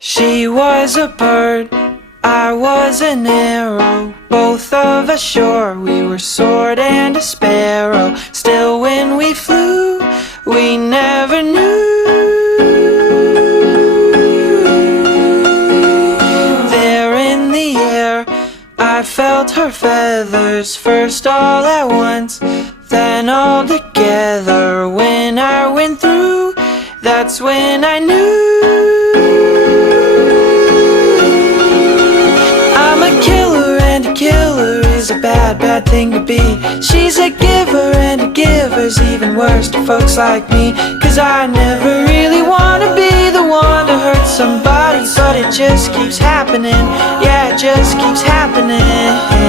She was a bird, I was an arrow. Both of us sure we were sword and a sparrow. Still when we flew, we never knew. There in the air, I felt her feathers, first all at once, then all together. When I went through, that's when I knew. I'm a killer, and a killer is a bad, bad thing to be. She's a giver, and a giver's even worse to folks like me. Cause I never really wanna be the one to hurt somebody, but it just keeps happening. Yeah, it just keeps happening.